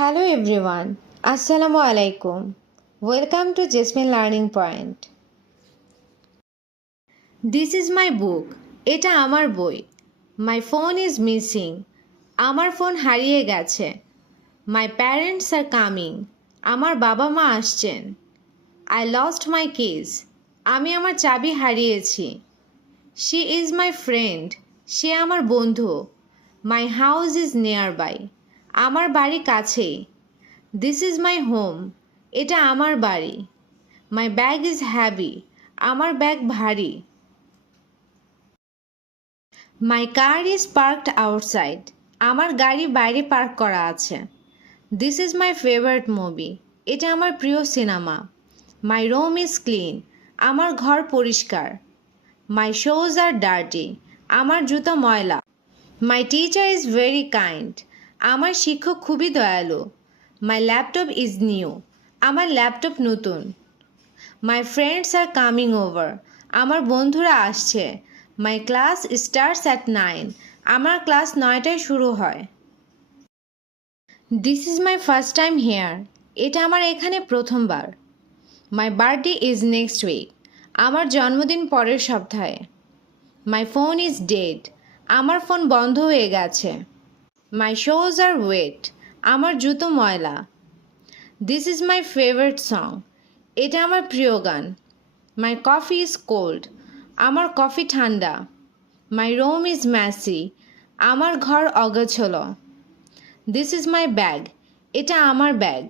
Hello everyone Assalamu alaikum. Welcome to Jasmine Learning Point. This is my book. এটা আমার বই। My phone is missing আমার ফোন হারিয়ে গেছে। মাই প্যারেন্টস আর কামিং আমার বাবা মা আসছেন। আই লস্ট মাই কেস আমি আমার চাবি হারিয়েছি। শি ইজ মাই ফ্রেন্ড সে আমার বন্ধু। My house is near by আমার বাড়ি কাছেই। দিস ইজ মাই হোম এটা আমার বাড়ি। মাই ব্যাগ ইজ হ্যাভি আমার ব্যাগ ভারী। My car is parked outside আমার গাড়ি বাইরে পার্ক করা আছে। This is my favourite movie এটা আমার প্রিয় সিনেমা মাই রুম ইজ ক্লিন আমার ঘর পরিষ্কার। মাই শোজ আর ডার্টি আমার জুতো ময়লা। My teacher is very kind আমার শিক্ষক খুবই দয়ালু। মাই ল্যাপটপ ইজ নিউ আমার ল্যাপটপ নতুন। My friends are coming over আমার বন্ধুরা আসছে। My class starts at nine আমার ক্লাস নয়টায় শুরু হয়। This is my first time here এটা আমার এখানে প্রথমবার। My birthday is next week আমার জন্মদিন পরের সপ্তাহে। মাই ফোন ইজ ডেড আমার ফোন বন্ধ হয়ে গেছে। মাই শোজ আর ওয়েট আমার জুতো ময়লা। This is my favourite song এটা আমার প্রিয় গান। মাই কফি ইজ কোল্ড আমার কফি ঠান্ডা। মাই রোম ইজ ম্যাসি আমার ঘর অগোছলো। দিস ইজ মাই ব্যাগ এটা আমার ব্যাগ